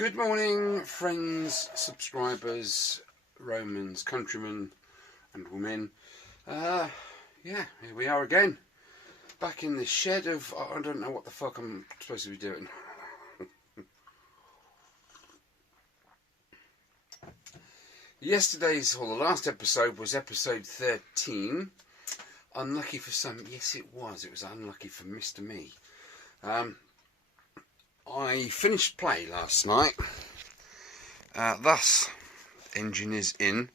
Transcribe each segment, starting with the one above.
Good morning, friends, subscribers, Romans, countrymen and women. Yeah, here we are again. Back in the shed of... I don't know what the fuck I'm supposed to be doing. Yesterday's, or the last episode, was episode 13. Unlucky for some. Yes, it was. It was unlucky for Mr. Me. I finished play last night. Thus, engine is in.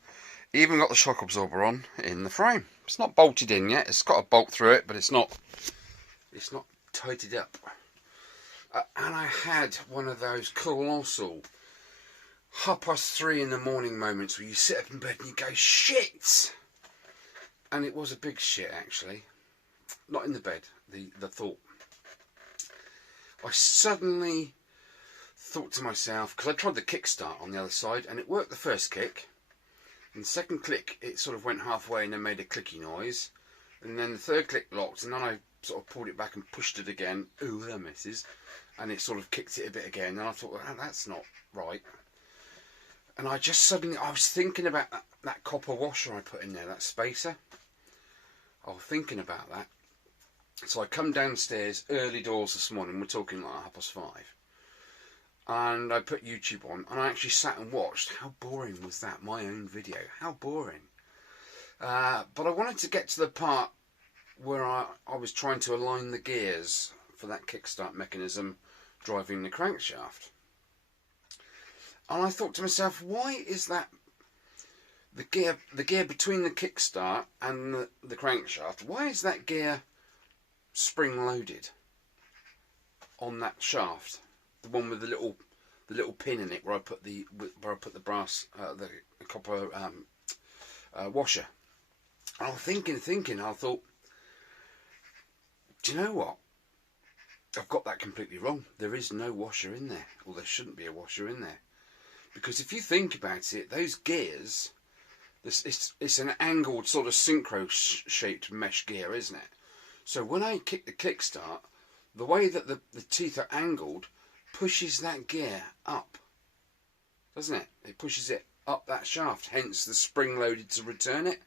Even got the shock absorber on in the frame. It's not bolted in yet. It's got a bolt through it, but it's not tightened up. And I had one of those colossal 3:30 in the morning moments where you sit up in bed and you go, shit! And it was a big shit, actually. Not in the bed, the thought. I suddenly thought to myself, because I tried the kickstart on the other side, and it worked the first kick. And the second click, it sort of went halfway and then made a clicky noise. And then the third click locked, and then I sort of pulled it back and pushed it again. Ooh, there, missus. And it sort of kicked it a bit again. And I thought, well, that's not right. And I just suddenly, I was thinking about that copper washer I put in there, that spacer. I was thinking about that. So I come downstairs early doors this morning. We're talking like 5:30. And I put YouTube on, and I actually sat and watched. How boring was that? My own video. How boring. But I wanted to get to the part where I was trying to align the gears for that kickstart mechanism driving the crankshaft. And I thought to myself, why is that the gear between the kickstart and the crankshaft, why is that gear spring loaded on that shaft? The one with the little pin in it where I put the brass the copper washer. And I was thinking. I thought, do you know what? I've got that completely wrong. There is no washer in there, or there shouldn't be a washer in there, because if you think about it, those gears, it's an angled sort of synchro shaped mesh gear, isn't it? So when I kick the kickstart, the way that the teeth are angled pushes that gear up, doesn't it? It pushes it up that shaft, hence the spring loaded to return it.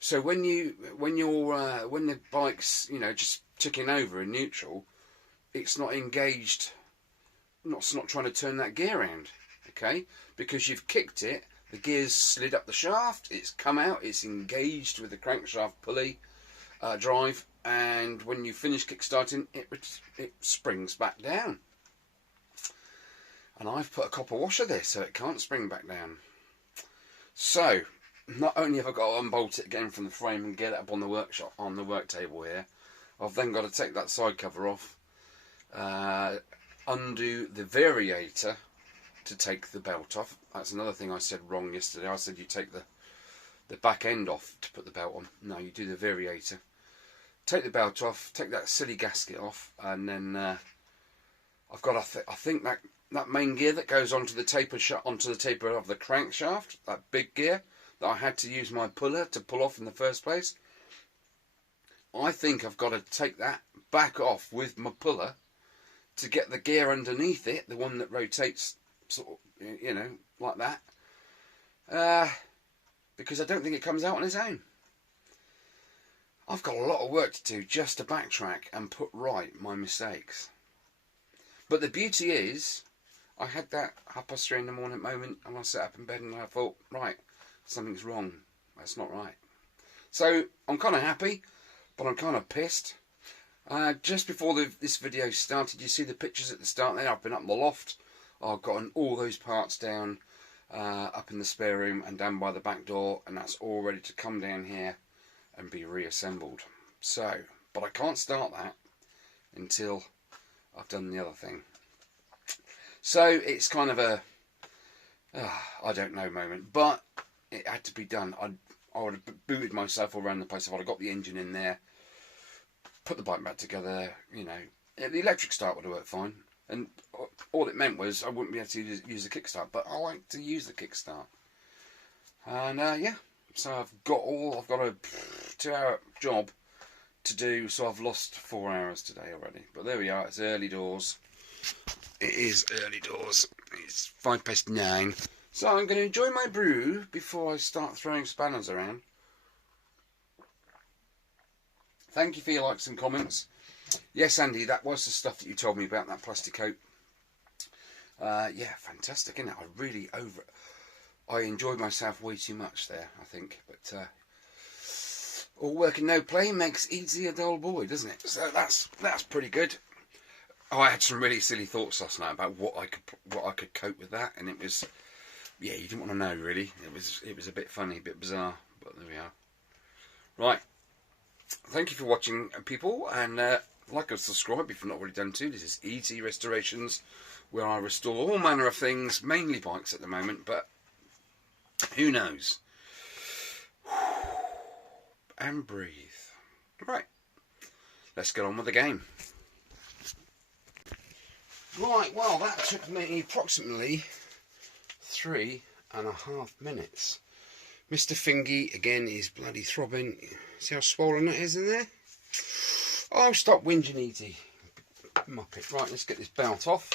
So when the bike's just ticking over in neutral, it's not engaged, not trying to turn that gear around, okay? Because you've kicked it, the gear's slid up the shaft, it's come out, it's engaged with the crankshaft pulley drive, and when you finish kickstarting, it springs back down. And I've put a copper washer there so it can't spring back down. So, not only have I got to unbolt it again from the frame and get it up on the work table here, I've then got to take that side cover off, undo the variator to take the belt off. That's another thing I said wrong yesterday. I said you take the back end off to put the belt on. No, you do the variator. Take the belt off, take that silly gasket off, and then I've got I think that main gear that goes onto the taper of the crankshaft, that big gear that I had to use my puller to pull off in the first place. I think I've got to take that back off with my puller to get the gear underneath it, the one that rotates sort of, like that. Because I don't think it comes out on its own. I've got a lot of work to do just to backtrack and put right my mistakes. But the beauty is, I had that 3:30 in the morning moment, and I sat up in bed and I thought, right, something's wrong. That's not right. So I'm kind of happy, but I'm kind of pissed. Just before this video started, you see the pictures at the start there. I've been up in the loft. I've gotten all those parts down up in the spare room and down by the back door, and that's all ready to come down here and be reassembled. So, but I can't start that until I've done the other thing. So it's kind of a I don't know moment, but it had to be done. I would have booted myself all around the place if I'd have got the engine in there, put the bike back together. The electric start would have worked fine, and all it meant was I wouldn't be able to use the kickstart. But I like to use the kickstart, and yeah. So I've got a 2-hour job to do, so I've lost 4 hours today already. But there we are, it's early doors. It is early doors. It's 9:05. So I'm going to enjoy my brew before I start throwing spanners around. Thank you for your likes and comments. Yes, Andy, that was the stuff that you told me about, that plastic coat. Yeah, fantastic, isn't it? I enjoyed myself way too much there, I think. But all work and no play makes easy a dull boy, doesn't it? So that's pretty good. Oh, I had some really silly thoughts last night about what I could cope with that, and it was, yeah, you didn't want to know really. It was a bit funny, a bit bizarre, but there we are. Right, thank you for watching, people, and like and subscribe if you've not already done so. This is Easy Restorations, where I restore all manner of things, mainly bikes at the moment, but who knows? And breathe. Right, let's get on with the game. Right, well, that took me approximately 3.5 minutes. Mr. Fingy again is bloody throbbing. See how swollen that is in there? Oh, stop whinging, Edie. Muppet. Right, let's get this belt off.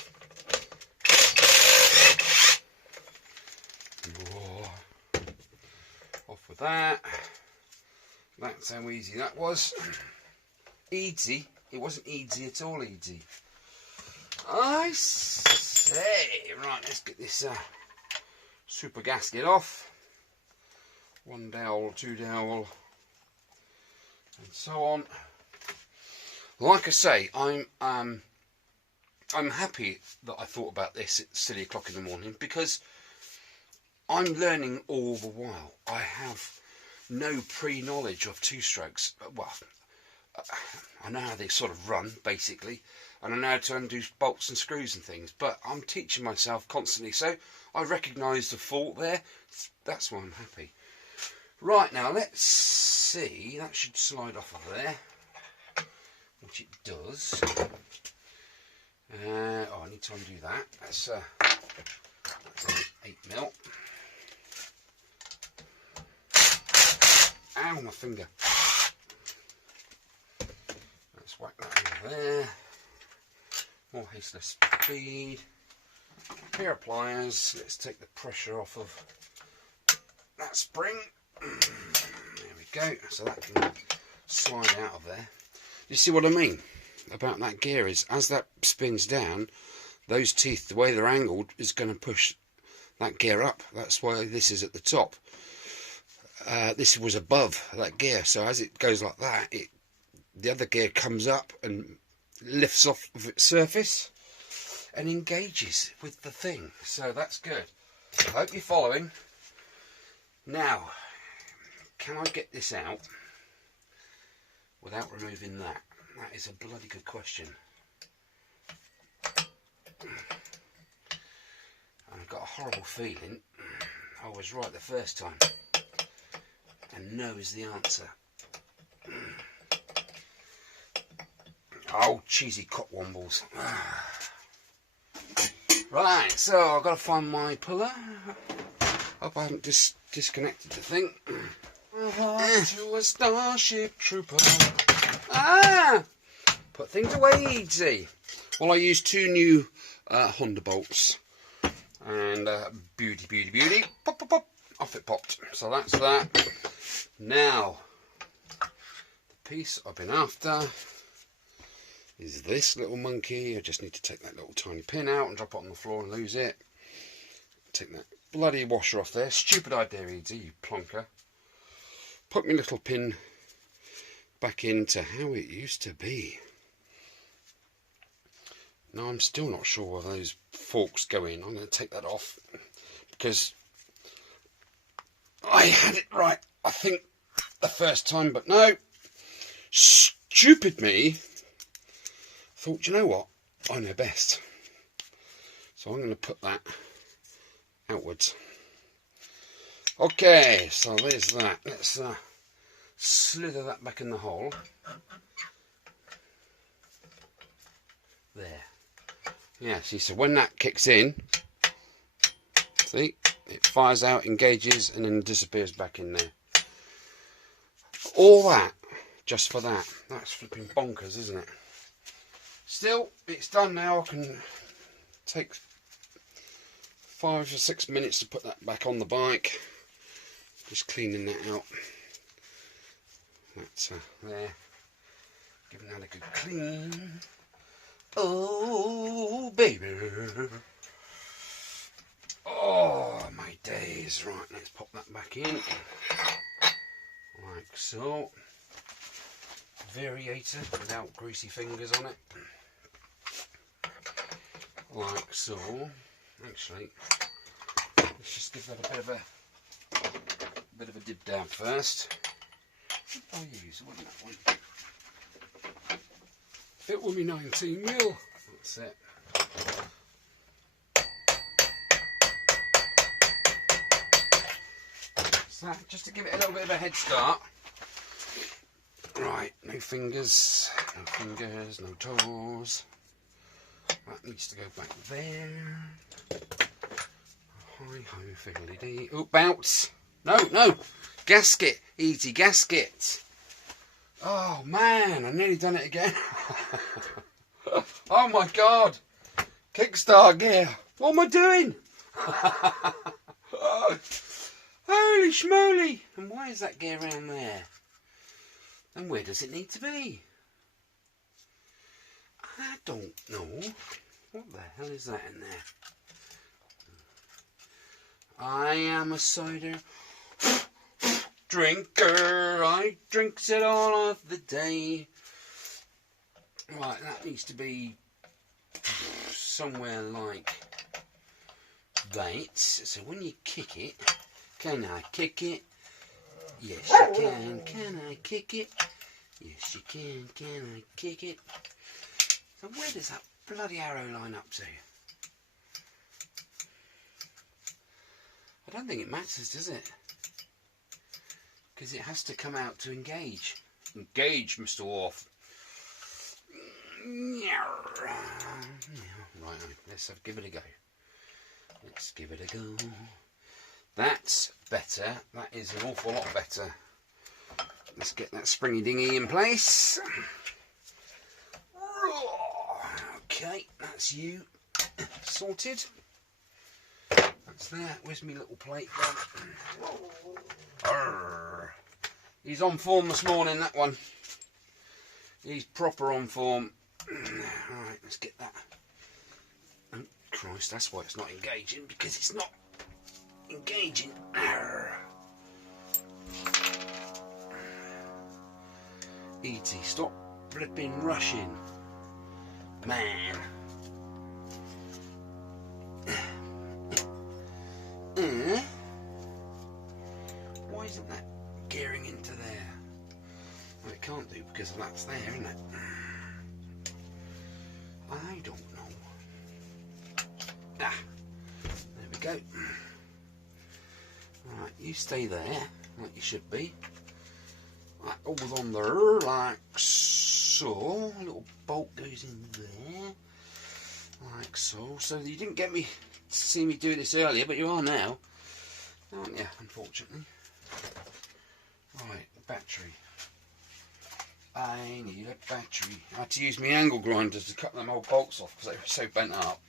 Whoa. Off with that. That's how easy that was. Easy? It wasn't easy at all, easy. I say. Right, let's get this super gasket off. 1 dowel, 2 dowel, and so on. Like I say, I'm happy that I thought about this at silly o'clock in the morning, because I'm learning all the while. I have no pre-knowledge of two-strokes. Well, I know how they sort of run, basically, and I know how to undo bolts and screws and things, but I'm teaching myself constantly, so I recognise the fault there. That's why I'm happy. Right, now let's see, that should slide off of there, which it does. Oh, I need to undo that. That's 8mm. Ow, my finger. Let's whack that over there. More hasteless speed. Pair of pliers. Let's take the pressure off of that spring. There we go. So that can slide out of there. You see what I mean about that gear is, as that spins down, those teeth, the way they're angled, is going to push that gear up. That's why this is at the top. This was above that gear, so as it goes like that, the other gear comes up and lifts off of its surface and engages with the thing. So that's good. I hope you're following. Now, can I get this out without removing that? That is a bloody good question. And I've got a horrible feeling I was right the first time, and no is the answer. Oh, cheesy cockwombles. Right, so I've got to find my puller. Hope I haven't disconnected the thing. To a Starship Trooper. Put things away easy. Well, I used 2 new Honda bolts, and beauty, pop, pop, pop, off it popped. So that's that. Now, the piece I've been after is this little monkey. I just need to take that little tiny pin out and drop it on the floor and lose it. Take that bloody washer off there. Stupid idea, Edie, you plonker. Put my little pin back into how it used to be. Now I'm still not sure where those forks go in. I'm going to take that off because I had it right, I think, the first time, but no. Stupid me thought, you know what, I know best. So I'm going to put that outwards. Okay, so there's that. Let's slither that back in the hole. There. Yeah, see, so when that kicks in, see, it fires out, engages, and then disappears back in there. All that, just for that. That's flipping bonkers, isn't it? Still, it's done now. I can take 5 or 6 minutes to put that back on the bike. Just cleaning that out. That's there. Giving that a good clean. Oh, baby. Oh, my days. Right, let's pop that back in. Like so. Variator without greasy fingers on it. Like so. Actually, let's just give that a bit of a dib down first. What did I use? What wasn't that one? It will be 19mm. That's it. So just to give it a little bit of a head start. Right, no fingers, no toes. That needs to go back there. Hi-ho, fiddly-dee. Oh, bounce! No! Gasket! Easy gasket! Oh, man, I nearly done it again. Oh, my God! Kickstart gear! What am I doing? Oh, holy schmoly! And why is that gear around there? And where does it need to be? I don't know. What the hell is that in there? I am a cider drinker. I drinks it all of the day. Right, that needs to be somewhere like that. So when you kick it, can I kick it? Yes, you can. Can I kick it? Yes, you can. Can I kick it? So where does that bloody arrow line up to? I don't think it matters, does it? Because it has to come out to engage. Engage, Mr. Wharf. Right, let's give it a go. Let's give it a go. That's better. That is an awful lot better. Let's get that springy dingy in place. Okay, that's you sorted. That's there. Where's my little plate gone? He's on form this morning, that one. He's proper on form. Alright, let's get that. Oh, Christ, that's why it's not engaging, because it's not engaging. E.T., stop flipping rushing. Man. Why isn't that gearing into there? Well, it can't do because that's there, isn't it? I don't know. Ah, there we go. Right, you stay there, like you should be. That goes on there, like so. A little bolt goes in there, like so. So you didn't get me to see me do this earlier, but you are now, aren't you? Unfortunately. Right, battery. I need a battery. I had to use my angle grinders to cut them old bolts off because they were so bent up.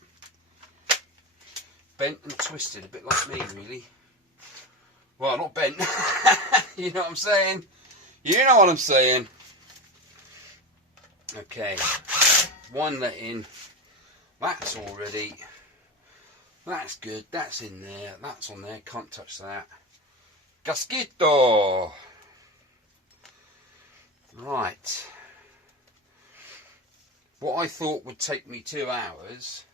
Bent and twisted, a bit like me, really. Well, not bent. You know what I'm saying? You know what I'm saying. Okay, one let in. That's all ready. That's good. That's in there. That's on there. Can't touch that. Casquito. Right. What I thought would take me 2 hours,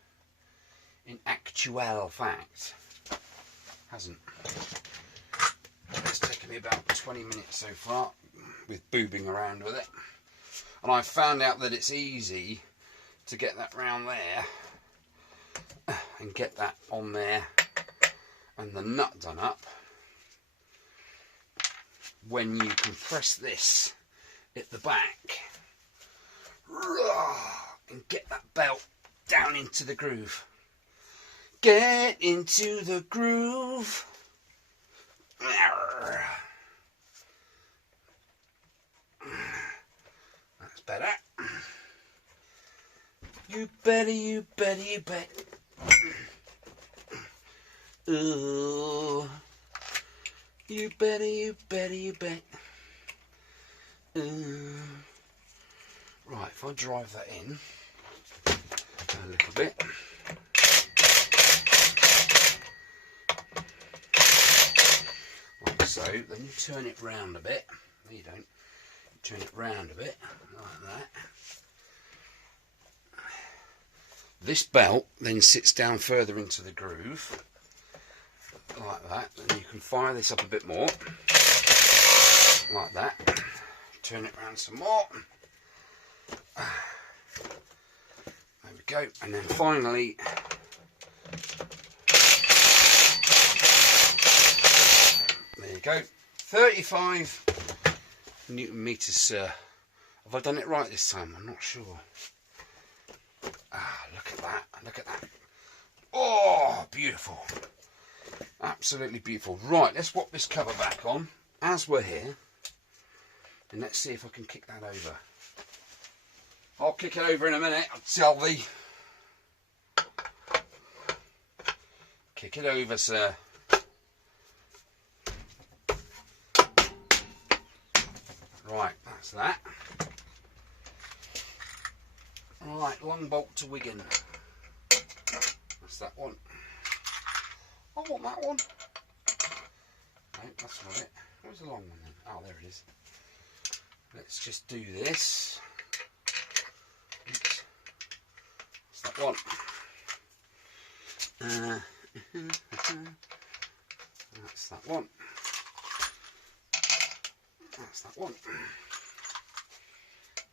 in actual fact, hasn't. It's taken me about 20 minutes so far with boobing around with it. And I've found out that it's easy to get that round there and get that on there and the nut done up when you compress this at the back and get that belt down into the groove. Get into the groove. That's better. You better, you better, you bet. Ooh, you better, you better, you bet. Right, if I drive that in a little bit. Like so, then you turn it round a bit. No, you don't. You turn it round a bit, like that. This belt then sits down further into the groove, like that. And you can fire this up a bit more, like that. Turn it round some more. There we go. And then finally, there you go. 35 Newton meters. Have I done it right this time? I'm not sure. Look at that. Look at that. Oh, beautiful. Absolutely beautiful. Right, let's swap this cover back on as we're here. And let's see if I can kick that over. I'll kick it over in a minute, I'll tell thee. Kick it over, sir. Right, that's that. Right, long bolt to Wigan. That's that one. I want that one. No, that's not it. Where's the long one then? Oh, there it is. Let's just do this. Oops. That's that one. That's that one. That's that one.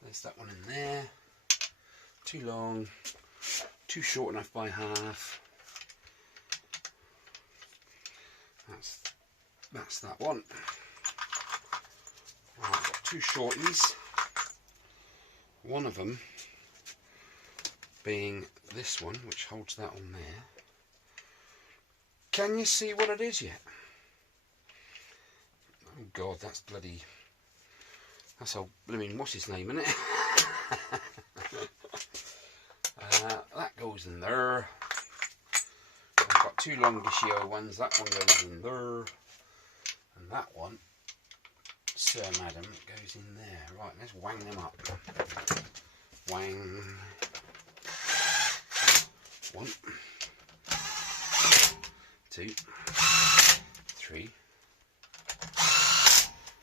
There's that one in there. Too long. Too short enough by half. That's that one. Right, I've got two shorties. One of them being this one, which holds that on there. Can you see what it is yet? Oh God, that's bloody... That's old blooming what's his name, isn't it? That goes in there. I've got two longish ones. That one goes in there. And that one, Sir Madam, goes in there. Right, let's wang them up. Wang. 1, 2, 3,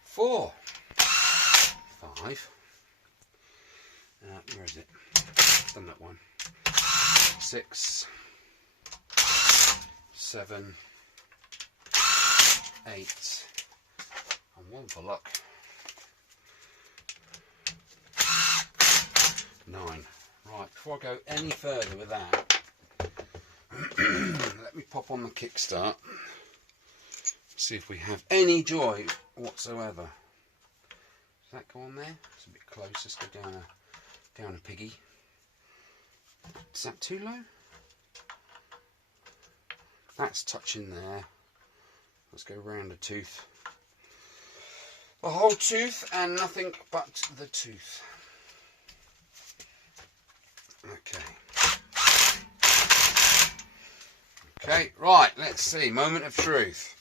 4, 5. Where is it? Done that one. 6, 7, 8, and 1 for luck. 9. Right, before I go any further with that, let me pop on the kickstart. See if we have any joy whatsoever. Does that go on there? It's a bit close. Let's go down a piggy. Is that too low? That's touching there. Let's go round the tooth. The whole tooth and nothing but the tooth. Okay. Okay, right, let's see. Moment of truth.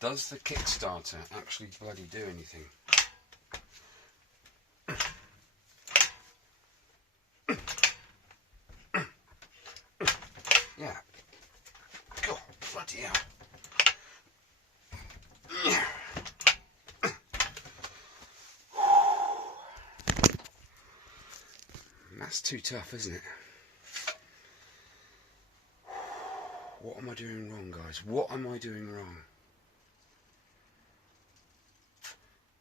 Does the Kickstarter actually bloody do anything? Yeah. God, bloody hell. That's too tough, isn't it? What am I doing wrong, guys? What am I doing wrong?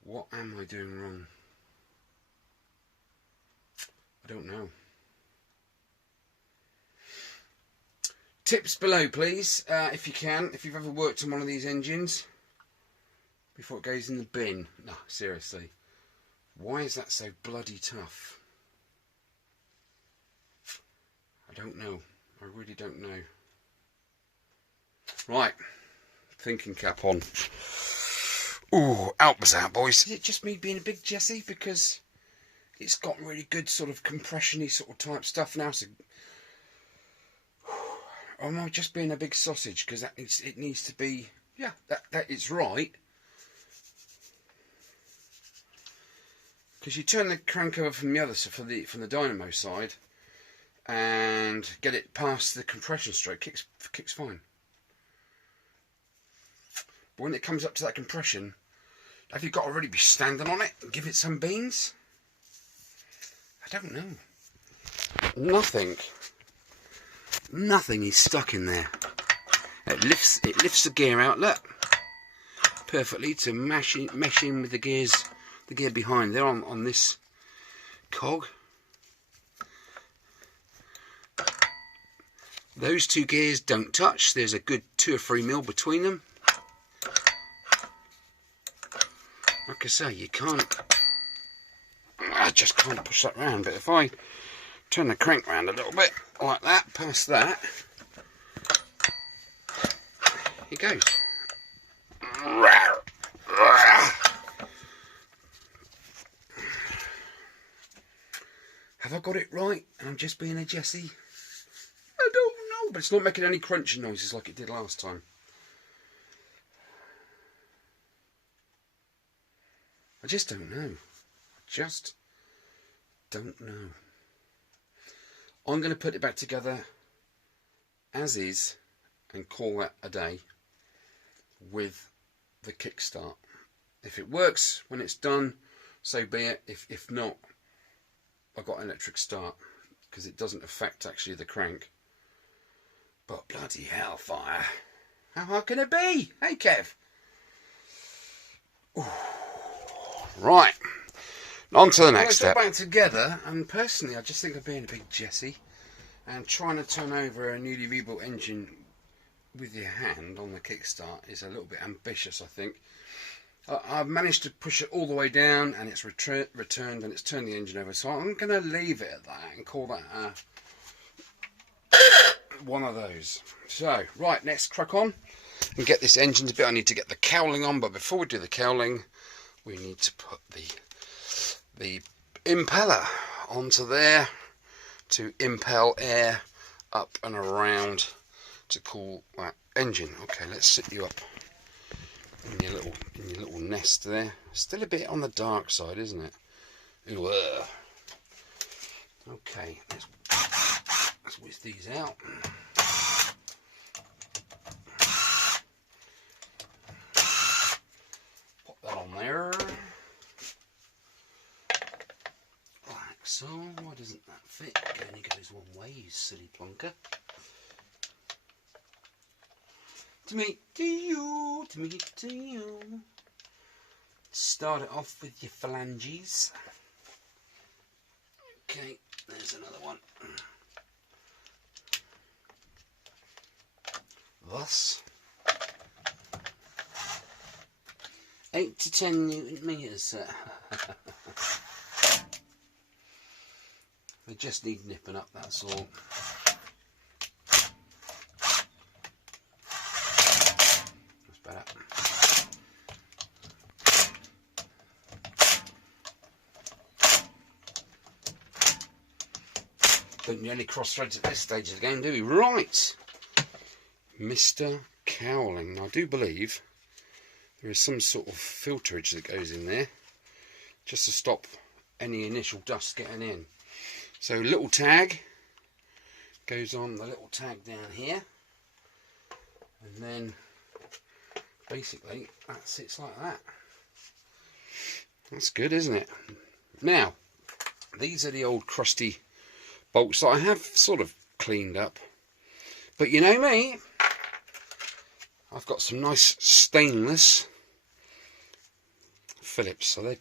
What am I doing wrong? I don't know. Tips below, please, if you can, if you've ever worked on one of these engines before it goes in the bin. No, seriously. Why is that so bloody tough? I don't know. I really don't know. Right. Thinking cap on. Ooh, out was out, boys. Is it just me being a big Jessie? Because it's got really good sort of compression-y sort of type stuff now. So Or am I just being a big sausage? Because it needs to be, yeah, that it's right. Because you turn the crank over from the other side, from the dynamo side, and get it past the compression stroke, kicks fine. But when it comes up to that compression, have you got to really be standing on it and give it some beans? I don't know. Nothing is stuck in there. It lifts the gear out, look, perfectly to mesh in with the gear behind there on this cog. Those two gears don't touch. There's a good 2 or 3 mil between them. Like I say, you can't. I just can't push that round. But if I turn the crank round a little bit like that, past that, it goes. Have I got it right? And I'm just being a Jessie? I don't know, but it's not making any crunching noises like it did last time. I just don't know. Just don't know. I'm going to put it back together as is and call that a day with the kickstart. If it works when it's done, so be it. If not, I've got an electric start because it doesn't affect actually the crank. But bloody hellfire. How hard can it be? Hey, Kev. Ooh. Right. On to the next step. Back together, and personally, I just think of being a big Jessie and trying to turn over a newly rebuilt engine with your hand on the kickstart is a little bit ambitious, I think. I've managed to push it all the way down, and it's returned, and it's turned the engine over. So I'm going to leave it at that and call that one of those. So, right, let's crack on and get this engine a bit. I need to get the cowling on, but before we do the cowling, we need to put the impeller onto there to impel air up and around to cool that engine. Okay, let's sit you up in your little nest there. Still a bit on the dark side, isn't it? Ooh, okay, let's whiz these out. Pop that on there. Like so. Why doesn't that fit? It only goes one way, you silly plonker. To me, to you, to me, to you. Start it off with your phalanges. Okay, there's another one. Thus, 8 to 10 Newton meters. They just need nipping up, that's all. That's better. Don't need any cross threads at this stage of the game, do we? Right, Mr. Cowling. Now, I do believe there is some sort of filterage that goes in there just to stop any initial dust getting in. So little tag goes on the little tag down here, and then basically that sits like that. That's good, isn't it? Now, these are the old crusty bolts that I have sort of cleaned up, but you know me, I've got some nice stainless Phillips. So they,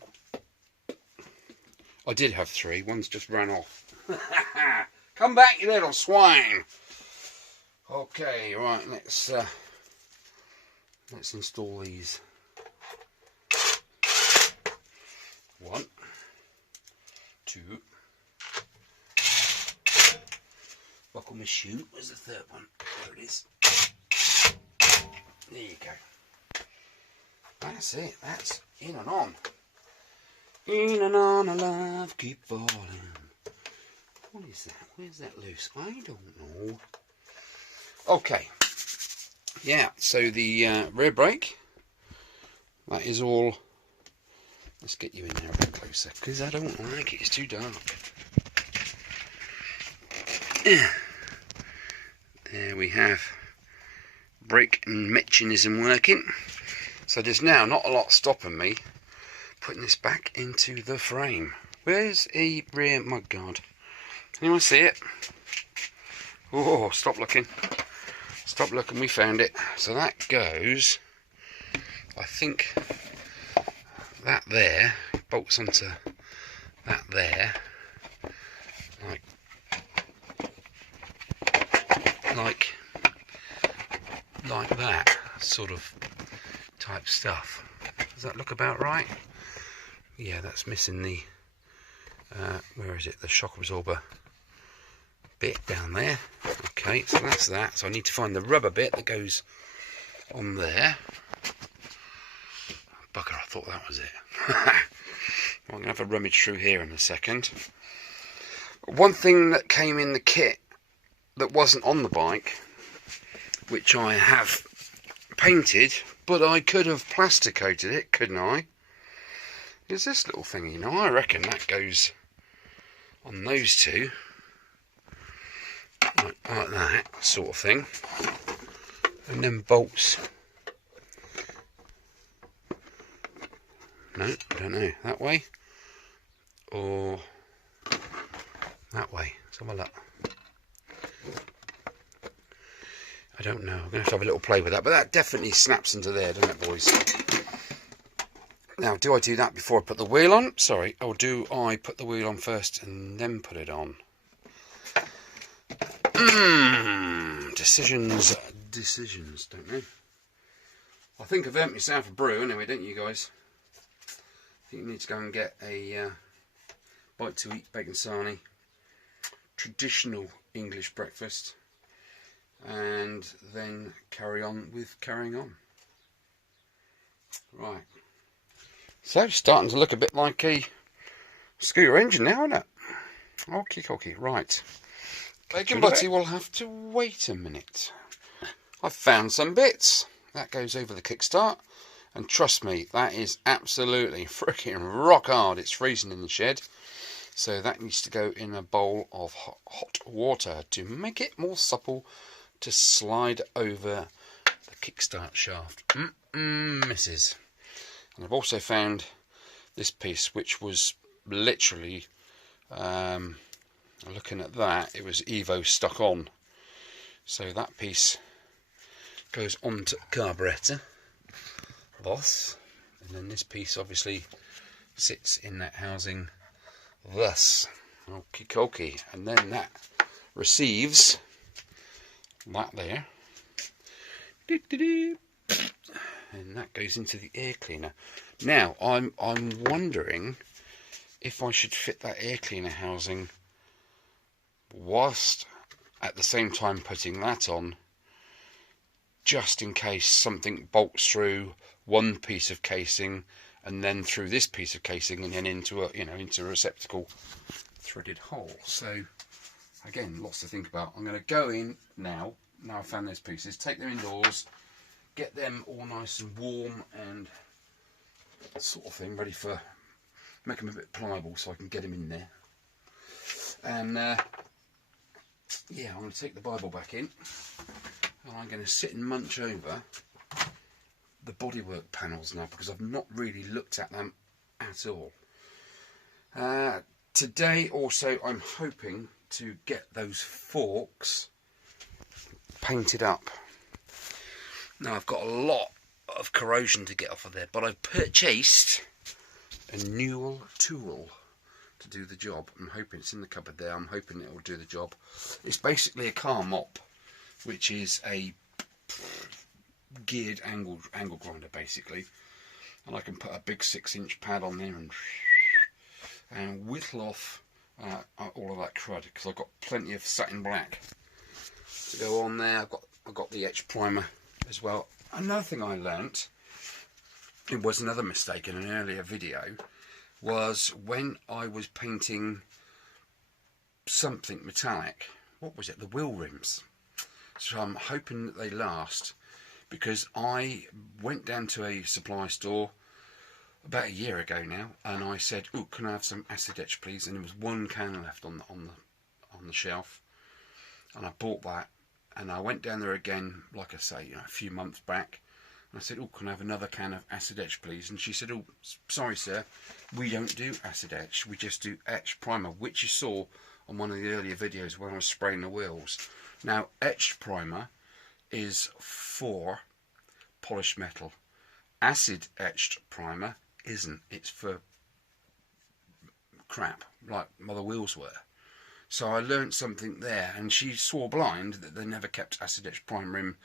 I did have 3. One's just ran off. Come back, you little swine. Okay, right. Let's install these. 1, 2. Buckle my shoe. Where's the third one? There it is. There you go. That's it. That's in and on. In and on, alive, keep falling. What is that? Where's that loose? I don't know. Okay, yeah, so the rear brake, that is all. Let's get you in there a bit closer, because I don't like it, it's too dark. There we have brake mechanism working. So there's now not a lot stopping me putting this back into the frame. Where's a rear mudguard? Anyone see it? Oh, stop looking. Stop looking, we found it. So that goes, I think, that there, bolts onto that there, like that sort of type stuff. Does that look about right? Yeah, that's missing the where is it, the shock absorber bit down there. Okay, so that's that. So I need to find the rubber bit that goes on there. Bugger, I thought that was it. I'm going to have a rummage through here in a second. One thing that came in the kit that wasn't on the bike, which I have painted, but I could have plastic coated it, couldn't I? Is this little thingy. Now I reckon that goes on those two, like that sort of thing, and then bolts. No, I don't know, that way or that way. Let's have a look. I don't know, I'm going to have a little play with that, but that definitely snaps into there, doesn't it, boys? Now, do I do that before I put the wheel on? Sorry, or do I put the wheel on first and then put it on? Decisions, don't they? I think I've earned myself a brew anyway, don't you guys? I think you need to go and get a bite to eat bacon sarnie, traditional English breakfast, and then carry on with carrying on. Right. So it's starting to look a bit like a scooter engine now, isn't it? Okay, right. Bacon Butty will have to wait a minute. I've found some bits. That goes over the kickstart. And trust me, that is absolutely freaking rock hard. It's freezing in the shed. So that needs to go in a bowl of hot water to make it more supple to slide over the kickstart shaft. Misses. And I've also found this piece, which was literally, looking at that, it was Evo stuck on. So that piece goes onto the carburetor, thus, and then this piece obviously sits in that housing thus. Okay, and then that receives that there. And that goes into the air cleaner. Now I'm wondering if I should fit that air cleaner housing whilst at the same time putting that on, just in case something bolts through one piece of casing and then through this piece of casing and then into a into a receptacle threaded hole. So again, lots to think about. I'm going to go in now I've found those pieces, take them indoors, get them all nice and warm and sort of thing, ready for, make them a bit pliable so I can get them in there. And yeah, I'm going to take the Bible back in and I'm going to sit and munch over the bodywork panels now, because I've not really looked at them at all. Today also I'm hoping to get those forks painted up. Now I've got a lot of corrosion to get off of there, but I've purchased a new tool to do the job. I'm hoping it's in the cupboard there. I'm hoping it will do the job. It's basically a car mop, which is a geared angle grinder basically, and I can put a big 6-inch pad on there and whittle off all of that crud, because I've got plenty of satin black to go on there. I've got the etch primer as well. Another thing I learnt, it was another mistake in an earlier video, was when I was painting something metallic. What was it? The wheel rims. So I'm hoping that they last, because I went down to a supply store about a year ago now, and I said, "Oh, can I have some acid etch, please?" And there was one can left on the shelf, and I bought that. And I went down there again, like I say, you know, a few months back. And I said, "Oh, can I have another can of acid etch, please?" And she said, "Oh, sorry, sir, we don't do acid etch. We just do etch primer," which you saw on one of the earlier videos when I was spraying the wheels. Now, etched primer is for polished metal. Acid etched primer isn't. It's for crap, like the wheels were. So I learnt something there, and she swore blind that they never kept acid etched primer in,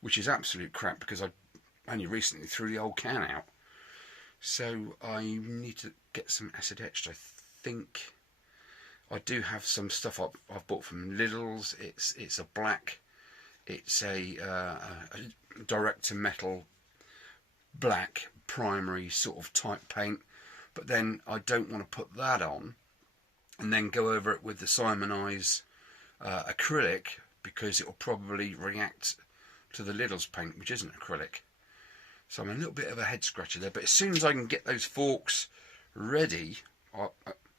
which is absolute crap, because I only recently threw the old can out. So I need to get some acid etched. I think I do have some stuff I've bought from Lidl's. It's a black. It's a direct to metal black primary sort of type paint, but then I don't want to put that on and then go over it with the Simonize acrylic, because it will probably react to the Lidl's paint, which isn't acrylic. So I'm a little bit of a head scratcher there, but as soon as I can get those forks ready, I'm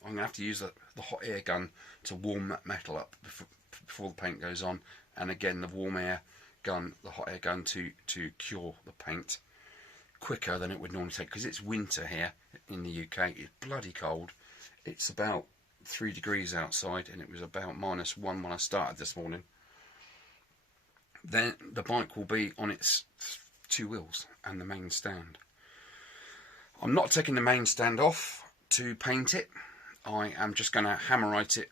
going to have to use the hot air gun to warm that metal up before the paint goes on, and again the warm air gun, the hot air gun, to cure the paint quicker than it would normally take, because it's winter here in the UK. It's bloody cold. It's about 3 degrees outside, and it was about -1 when I started this morning. Then the bike will be on its 2 wheels and the main stand. I'm not taking the main stand off to paint it. I am just going to hammerite it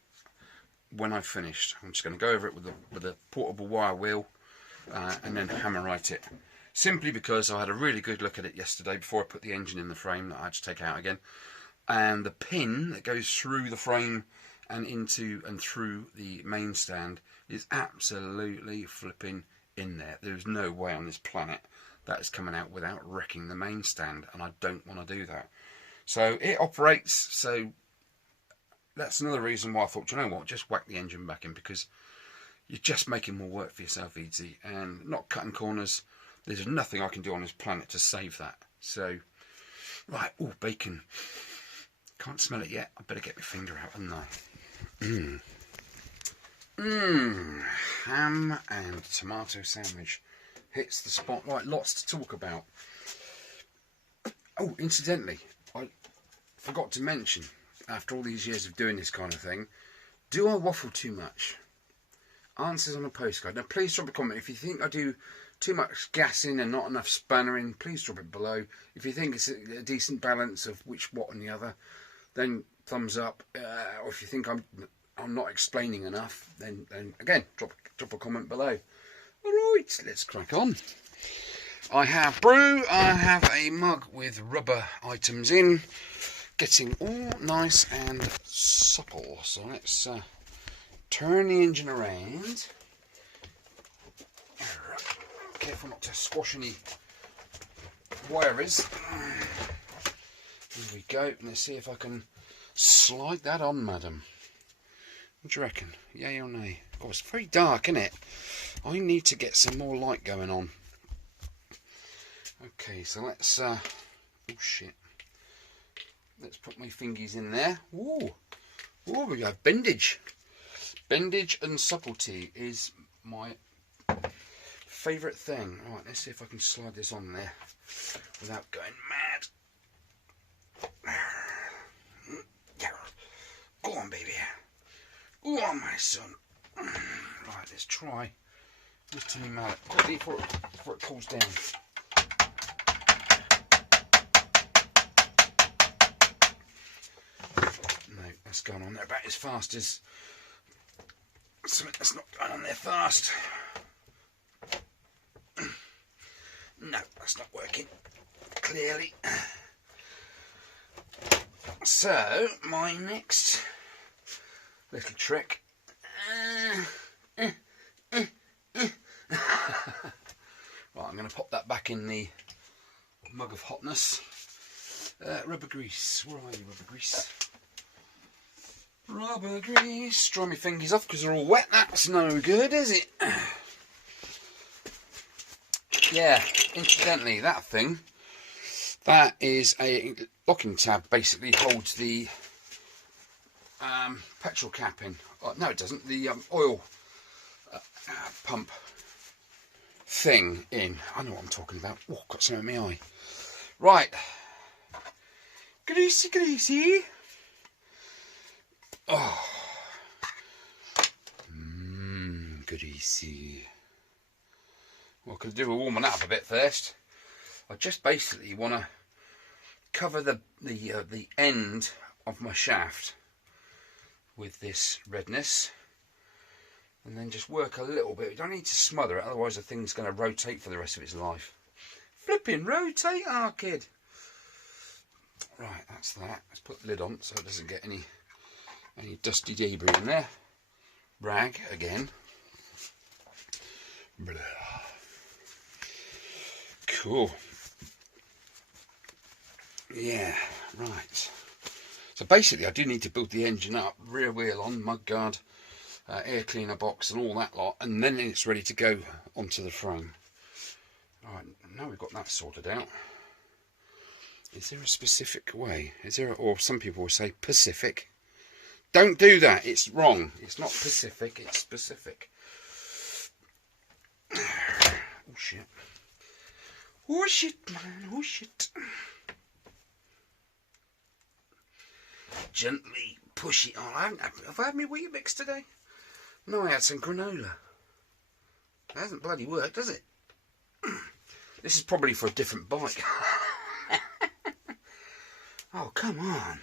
when I've finished. I'm just going to go over it with a portable wire wheel and then hammerite it. Simply because I had a really good look at it yesterday before I put the engine in the frame that I had to take out again. And the pin that goes through the frame and into and through the main stand is absolutely flipping in there. There's no way on this planet that is coming out without wrecking the main stand, and I don't want to do that. So it operates, so that's another reason why I thought, you know what, just whack the engine back in, because you're just making more work for yourself, easy, and not cutting corners. There's nothing I can do on this planet to save that. So, right, oh, bacon. Can't smell it yet. I better get my finger out, hadn't I? Ham and tomato sandwich hits the spotlight. Lots to talk about. Oh, incidentally, I forgot to mention, after all these years of doing this kind of thing, do I waffle too much? Answers on a postcard. Now, please drop a comment. If you think I do too much gassing and not enough spannering, please drop it below. If you think it's a decent balance of which, what and the other, then thumbs up. Or if you think I'm not explaining enough, then again, drop a comment below. Alright, let's crack on. I have brew, I have a mug with rubber items in, getting all nice and supple. So let's turn the engine around. Careful not to squash any wires. Here we go. Let's see if I can slide that on, madam. What do you reckon? Yay or nay? Oh, it's very dark, isn't it? I need to get some more light going on. Okay, so let's oh shit. Let's put my fingies in there. Ooh. Oh, we got bendage. Bendage and subtlety is my favourite thing. Alright, let's see if I can slide this on there without going mad. Go on, baby. Go on, my son. Right, let's try. Just to me mallet quickly before it cools down. No, that's going on there about as fast as something that's not going on there fast. No, that's not working. Clearly. So, my next little trick. Right, I'm going to pop that back in the mug of hotness. Rubber grease. Where are you, rubber grease? Rubber grease. Dry my fingers off because they're all wet. That's no good, is it? Yeah, incidentally, that thing, that is a locking tab, basically holds the petrol cap in. Oh, no, it doesn't. The oil pump thing in. I know what I'm talking about. Oh, got something in my eye. Right. Greasy, greasy. Oh. Greasy. Well, I could do a warming up a bit first. I just basically want to cover the end of my shaft with this redness, and then just work a little bit. You don't need to smother it, otherwise the thing's going to rotate for the rest of its life. Flipping rotate, kid. Right, that's that. Let's put the lid on so it doesn't get any dusty debris in there. Rag again. Blah. Cool. Yeah, right. So basically I do need to build the engine up, rear wheel on, mudguard, air cleaner box and all that lot, and then it's ready to go onto the frame. Alright, now we've got that sorted out. Is there a specific way? Is there, or some people will say Pacific. Don't do that, it's wrong. It's not Pacific, it's specific. Oh shit. Oh shit, man, oh shit. Gently push it on. Have I had my wheat mix today? No, I had some granola. It hasn't bloody worked, has it? This is probably for a different bike. Oh, come on.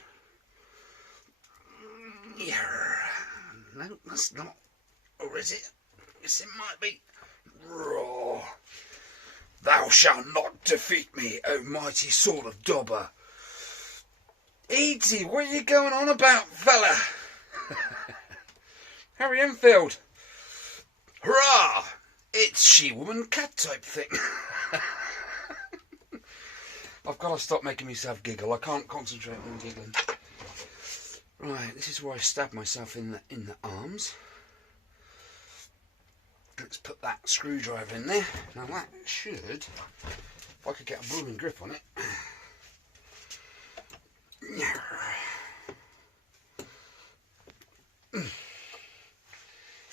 Yeah. No, that's not. Or is it? Yes, it might be. Roar. Thou shalt not defeat me, O mighty sword of Dobber. Easy, what are you going on about, fella? Harry Enfield. Hurrah! It's she-woman cat type thing. I've got to stop making myself giggle. I can't concentrate on giggling. Right, this is where I stab myself in the arms. Let's put that screwdriver in there. Now that should, if I could get a blooming grip on it.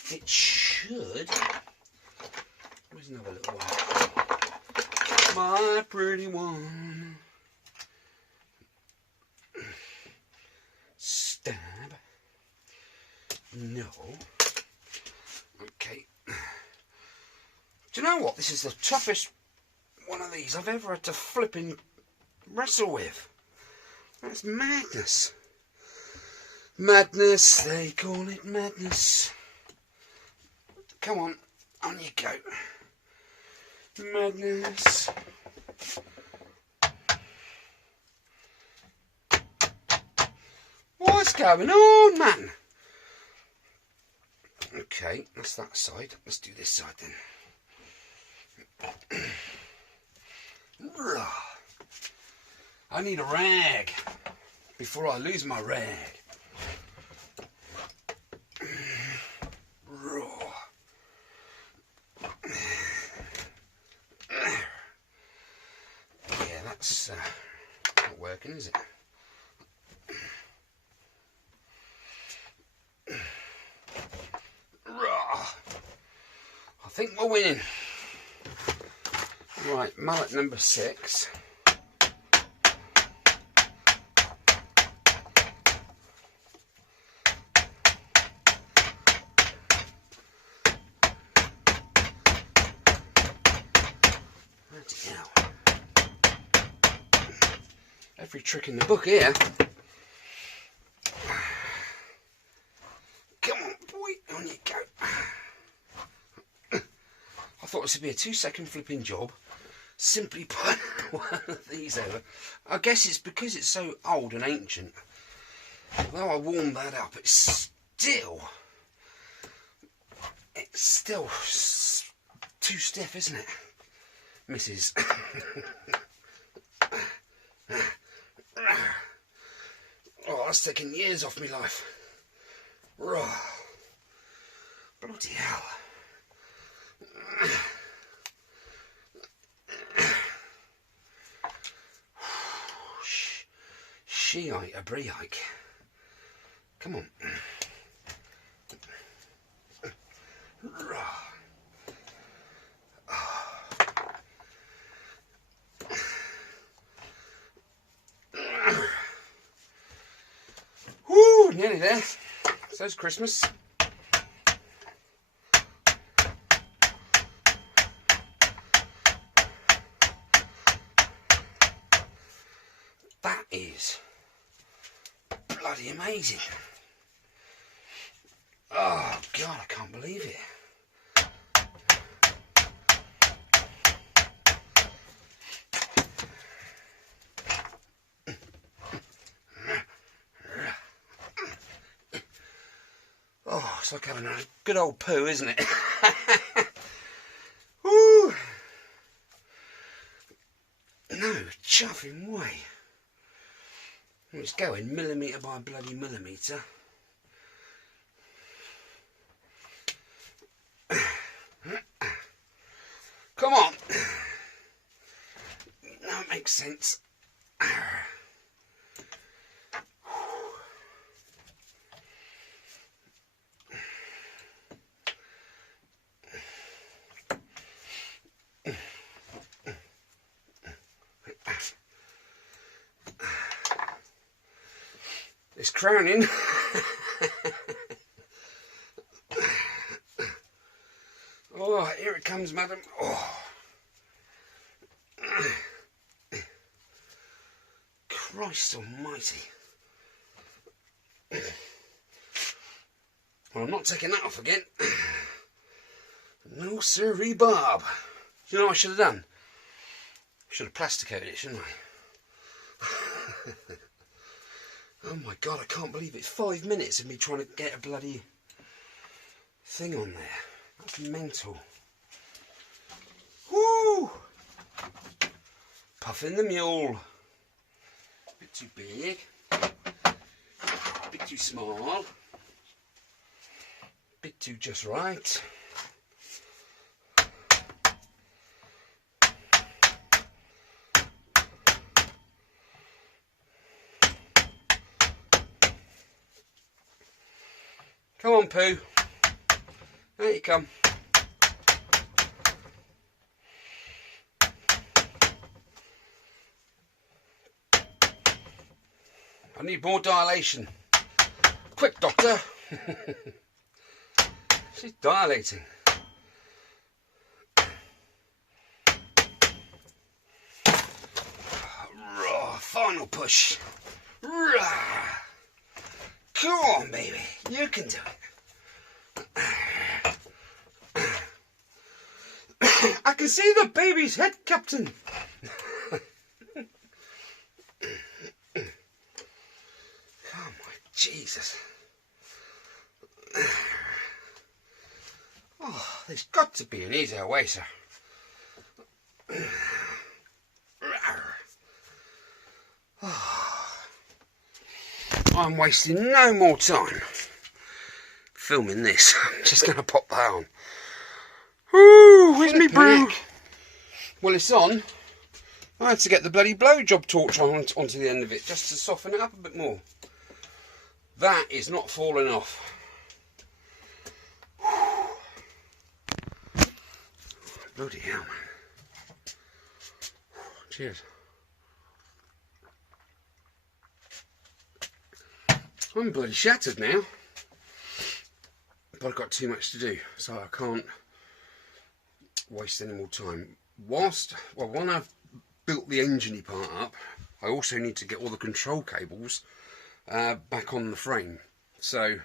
It should. Where's another little one? My pretty one. Stab. No. Okay. Do you know what? This is the toughest one of these I've ever had to flipping wrestle with. That's madness. Madness, they call it madness. Come on you go. Madness. What's going on, man? Okay, that's that side. Let's do this side then. I need a rag before I lose my rag. Yeah, that's not working, is it? I think we're winning. Right, mallet number 6. Every trick in the book here. Come on, boy, on you go. I thought this would be a 2-second flipping job. Simply put one of these over. I guess it's because it's so old and ancient. Although I warmed that up, it's still too stiff, isn't it, Mrs. Oh, that's taken years off my life. Bloody hell. she-ike, a brie-ike. Come on. Woo, nearly there. So's Christmas. That is bloody amazing. Oh God, I can't believe it. Oh, it's like having a good old poo, isn't it? Woo! No chuffing way. It's going millimetre by bloody millimetre. Come on. Now it makes sense. It's crowning. Oh, here it comes, madam. Oh. Christ almighty. Well, I'm not taking that off again. No sirree, Bob. You know what I should have done? I should have plasticated it, shouldn't I? Oh my God, I can't believe it. 5 minutes of me trying to get a bloody thing on there. That's mental. Woo! Puffing the mule. Bit too big. Bit too small. Bit too just right. Come on, Pooh. There you come. I need more dilation. Quick, doctor. She's dilating. Final push. Come on, baby. You can do it. I can see the baby's head, Captain. Oh my Jesus. Oh, there's got to be an easier way, sir. I'm wasting no more time filming this. I'm just going to pop that on. Woo, where's me brew? Well, it's on. I had to get the bloody blowjob torch onto the end of it just to soften it up a bit more. That is not falling off. Bloody hell, man. Cheers. I'm bloody shattered now. But I've got too much to do, so I can't waste any more time. When I've built the engine part up, I also need to get all the control cables back on the frame. So,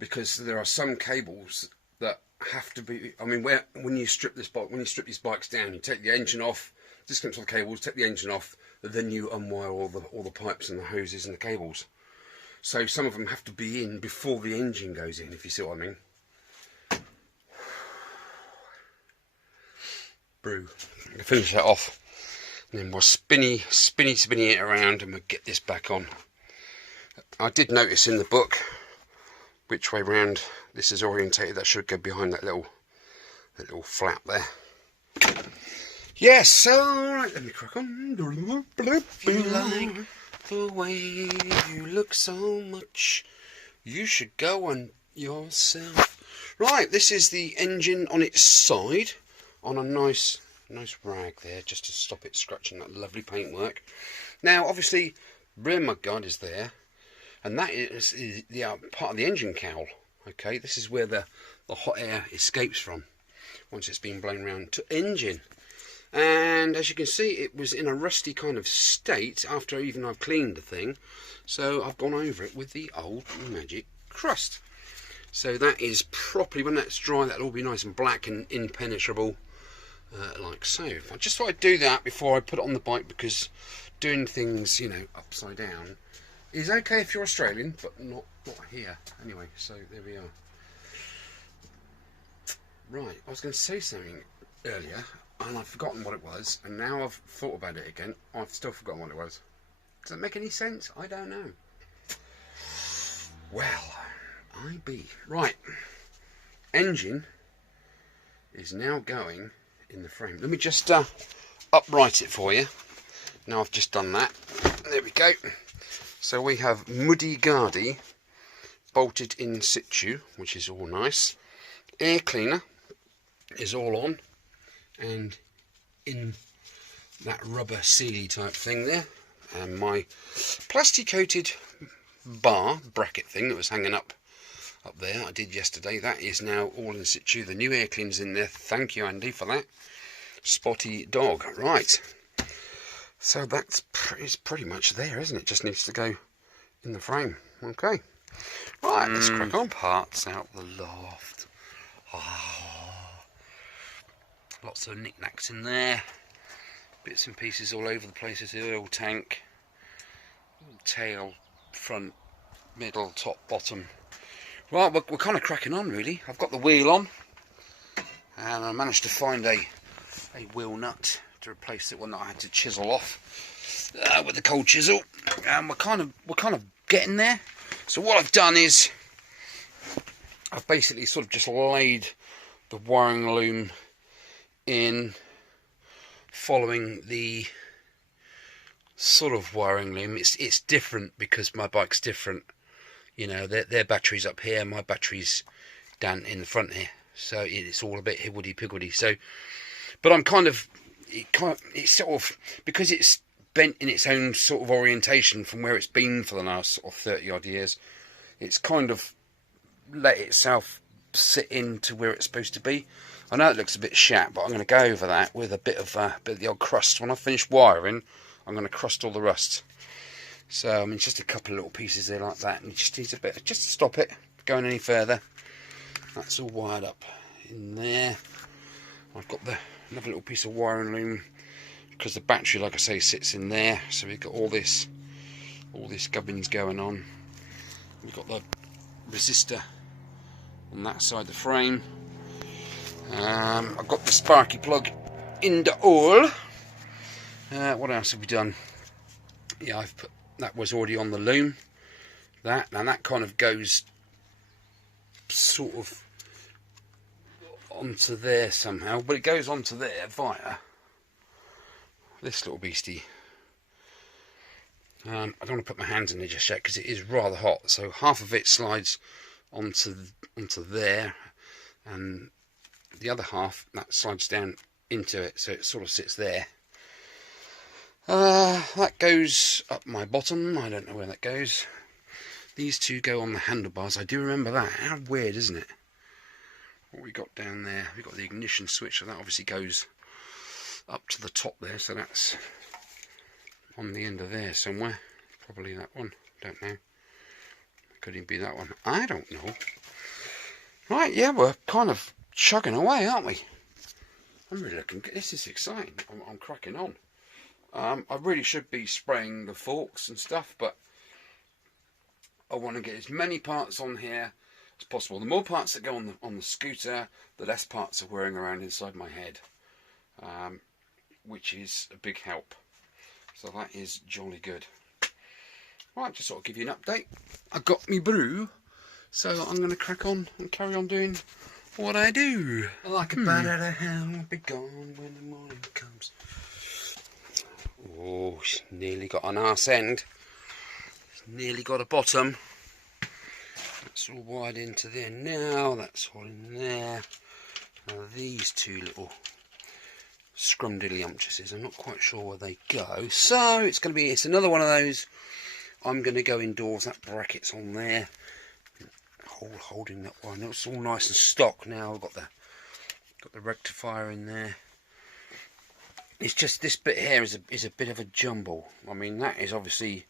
because there are some cables that have to be, I mean, when you strip these bikes down, you take the engine off, disconnect all the cables, take the engine off, and then you unwire all the pipes and the hoses and the cables. So some of them have to be in before the engine goes in, if you see what I mean. Brew. I'm going to finish that off. And then we'll spinny it around and we'll get this back on. I did notice in the book which way round this is orientated. That should go behind that little flap there. Yes, so let me crack on. You like the way you look so much, you should go on yourself. Right, this is the engine on its side, on a nice rag there, just to stop it scratching that lovely paintwork. Now, obviously, rear mudguard is there, and that is the part of the engine cowl. Okay, this is where the hot air escapes from once it's been blown around to engine. And as you can see, it was in a rusty kind of state after I've cleaned the thing, so I've gone over it with the old magic crust. So that is properly, when that's dry, that'll all be nice and black and impenetrable, like so. I just thought I'd do that before I put it on the bike, because doing things, you know, upside down is okay if you're Australian, but not here. Anyway, so there we are. Right, I was going to say something earlier, and I've forgotten what it was, and now I've thought about it again. I've still forgotten what it was. Does that make any sense? I don't know. Well, I be. Right, engine is now going in the frame. Let me just upright it for you. Now I've just done that. There we go. So we have Muddy Guardy bolted in situ, which is all nice. Air cleaner is all on and in that rubber sealy type thing there, and my plastic coated bar bracket thing that was hanging up there I did yesterday, that is now all in situ. The new air cleaner's in there. Thank you, Andy, for that. Spotty dog. Right, so that's pretty much there, isn't it? Just needs to go in the frame. Okay, right, let's crack on. Parts out the loft. Lots of knickknacks in there, bits and pieces all over the place. There's the oil tank, tail, front, middle, top, bottom. Right, we're kind of cracking on really. I've got the wheel on, and I managed to find a wheel nut to replace the one that I had to chisel off with the cold chisel, and we're kind of getting there. So what I've done is I've basically sort of just laid the wiring loom in, following the sort of wiring loom. It's different because my bike's different. You know, their battery's up here, my battery's down in the front here, so it's all a bit higgledy-piggledy. So, but I'm it's sort of, because it's bent in its own sort of orientation from where it's been for the last sort of 30 odd years. It's kind of let itself sit into where it's supposed to be. I know it looks a bit shat, but I'm going to go over that with a bit of the old crust. When I finish wiring, I'm going to crust all the rust. So I mean, just a couple of little pieces there like that, and it just needs a bit just to stop it going any further. That's all wired up in there. I've got another little piece of wiring loom, because the battery, like I say, sits in there. So we've got all this gubbins going on. We've got the resistor on that side of the frame. I've got the sparky plug in the hole. What else have we done? Yeah, I've put, that was already on the loom. Now that kind of goes sort of onto there somehow, but it goes onto there via this little beastie. I don't want to put my hands in there just yet because it is rather hot. So half of it slides onto there, and the other half that slides down into it, so it sort of sits there. That goes up my bottom. I don't know where that goes. These two go on the handlebars. I do remember that. How weird, isn't it? What we got down there, we've got the ignition switch, so that obviously goes up to the top there, so that's on the end of there somewhere. Probably that one, don't know. Could even be that one, I don't know. Right, yeah, we're kind of chugging away, aren't we? I'm really looking good. This is exciting. I'm cracking on. I really should be spraying the forks and stuff, but I want to get as many parts on here as possible. The more parts that go on the scooter, the less parts are whirring around inside my head, which is a big help. So that is jolly good. Right, just sort of give you an update. I got me brew, so I'm going to crack on and carry on doing what I do. Like a bat out of hell, I'll be gone when the morning comes. Oh, nearly got an arse end. nearly got a bottom. That's all wired into there now. That's all in there. Now these two little scrumdiddlyumptuses, I'm not quite sure where they go. So it's another one of those. I'm going to go indoors. That bracket's on there, holding that one. It's all nice and stock now. I've got the rectifier in there. It's just this bit here is a bit of a jumble. I mean, that is obviously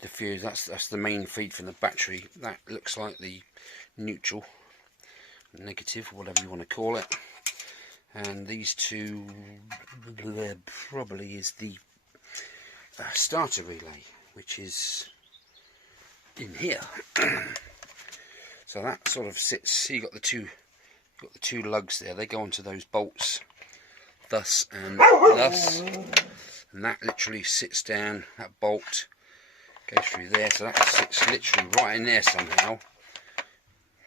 the fuse. That's the main feed from the battery. That looks like the neutral, negative, whatever you want to call it. And these two probably is the starter relay, which is in here. So that sort of sits. See, you got the two lugs there. They go onto those bolts, thus and thus, and that literally sits down. That bolt goes through there, so that sits literally right in there somehow.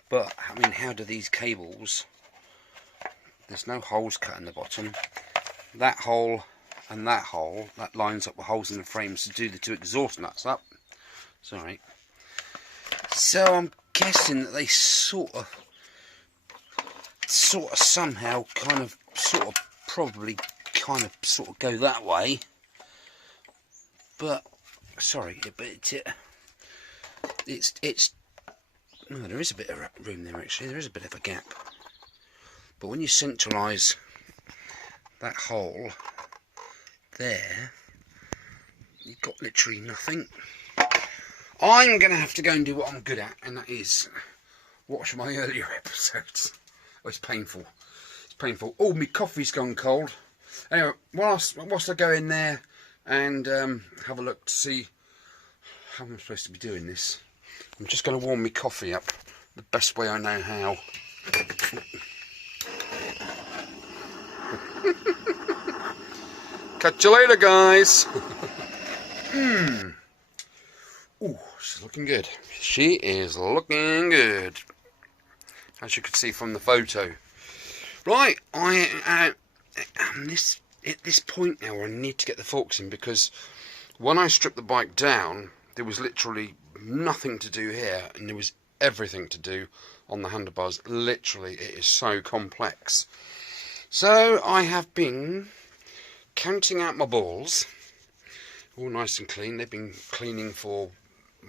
But I mean, how do these cables? There's no holes cut in the bottom. That hole and that hole, that lines up with holes in the frames to do the two exhaust nuts up. Sorry. So I'm guessing that they sort of somehow probably go that way. But sorry, but it's no, there is a bit of room there actually. There is a bit of a gap. But when you centralise that hole there, you've got literally nothing. I'm going to have to go and do what I'm good at, and that is watch my earlier episodes. Oh, it's painful. It's painful. Oh, my coffee's gone cold. Anyway, whilst I go in there and have a look to see how I'm supposed to be doing this, I'm just going to warm my coffee up the best way I know how. Catch you later, guys. Ooh, she's looking good. She is looking good, as you can see from the photo. Right, at this point now, I need to get the forks in, because when I stripped the bike down, there was literally nothing to do here, and there was everything to do on the handlebars. Literally, it is so complex. So I have been counting out my balls, all nice and clean. They've been cleaning for,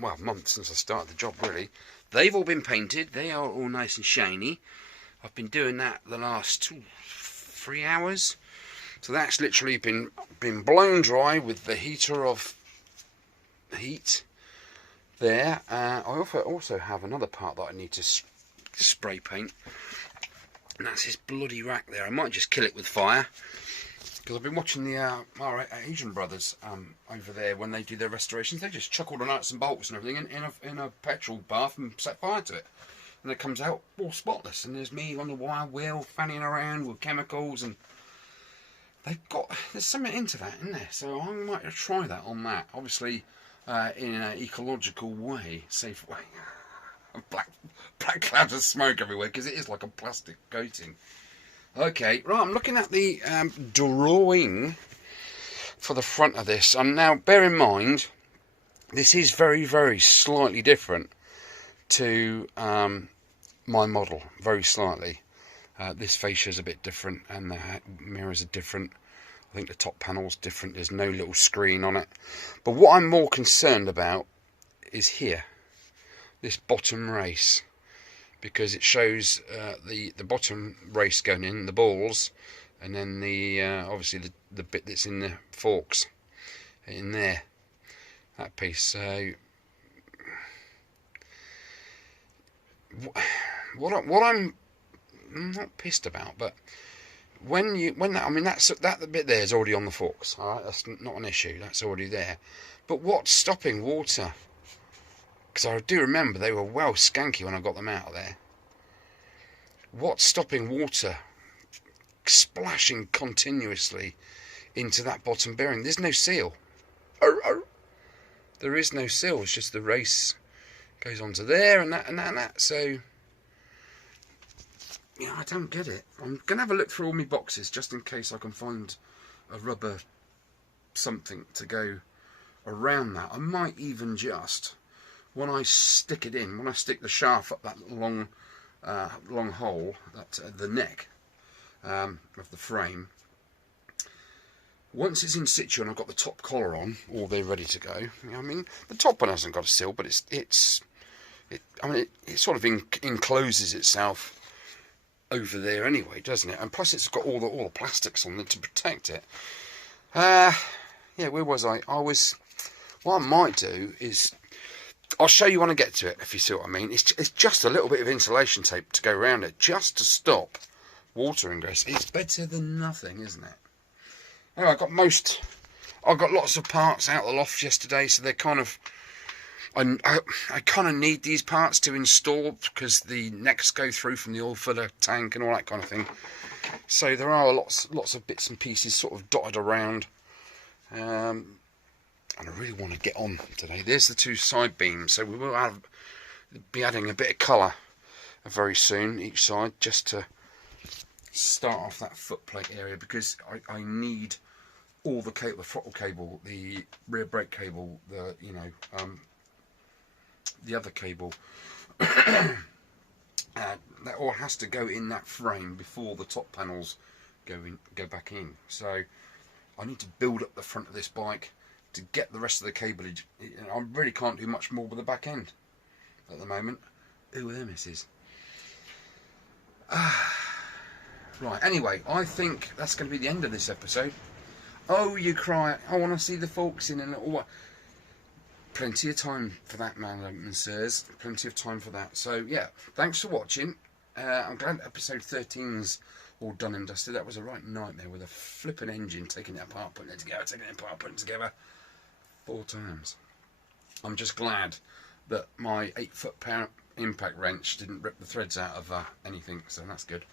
well, months since I started the job, really. They've all been painted. They are all nice and shiny. I've been doing that the last 3 hours. So that's literally been blown dry with the heater of heat there. I also have another part that I need to spray paint, and that's this bloody rack there. I might just kill it with fire, because I've been watching the our Asian brothers over there when they do their restorations. They just chuck all the nuts and bolts and everything in a petrol bath and set fire to it, and it comes out all spotless. And there's me on the wild wheel fanning around with chemicals, and there's something into that, isn't there? So I might try that on that. Obviously, in an ecological way, safe way. Black clouds of smoke everywhere, because it is like a plastic coating. Okay, right, I'm looking at the drawing for the front of this. Now, bear in mind, this is very, very slightly different to my model, very slightly. This fascia is a bit different, and the mirrors are different. I think the top panel's different. There's no little screen on it. But what I'm more concerned about is here, this bottom race, because it shows the bottom race going in, the balls, and then the obviously the bit that's in the forks in there, that piece. So what I'm not pissed about, but when that, I mean, that bit there is already on the forks. All right, that's not an issue. That's already there. But what's stopping water? Because I do remember they were well skanky when I got them out of there. What's stopping water splashing continuously into that bottom bearing? There's no seal. There is no seal. It's just the race goes onto there and that. So yeah, I don't get it. I'm gonna have a look through all my boxes just in case I can find a rubber something to go around that. I might even just, when I stick it in, when I stick the shaft up that long hole, that the neck of the frame, once it's in situ and I've got the top collar on, all they're ready to go. I mean, the top one hasn't got a seal, but it sort of encloses itself over there anyway, doesn't it? And plus, it's got all the plastics on there to protect it. Yeah, where was I? What I might do is, I'll show you when I get to it, if you see what I mean. It's just a little bit of insulation tape to go around it, just to stop water ingress. It's better than nothing, isn't it? Anyway, I got lots of parts out of the loft yesterday, so they're kind of, I kind of need these parts to install because the necks go through from the oil filler tank and all that kind of thing. So there are lots of bits and pieces sort of dotted around, and I really want to get on today. There's the two side beams, so we will be adding a bit of colour very soon each side, just to start off that foot plate area, because I need all the cable, the throttle cable, the rear brake cable, the the other cable, that all has to go in that frame before the top panels go back in. So I need to build up the front of this bike to get the rest of the cableage. I really can't do much more with the back end at the moment. Ooh, there, missus. Right, anyway, I think that's going to be the end of this episode. Oh, you cry, I want to see the forks in and all what. Plenty of time for that, madam and sirs. Plenty of time for that. So, yeah, thanks for watching. I'm glad episode 13's all done and dusted. That was a right nightmare with a flipping engine, taking it apart, putting it together, taking it apart, putting it together 4 times. I'm just glad that my 8-foot-pound impact wrench didn't rip the threads out of anything, so that's good.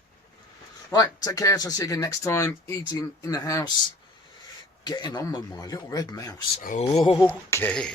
Right, take care, so I'll see you again next time. Eating in the house, getting on with my little red mouse. Okay.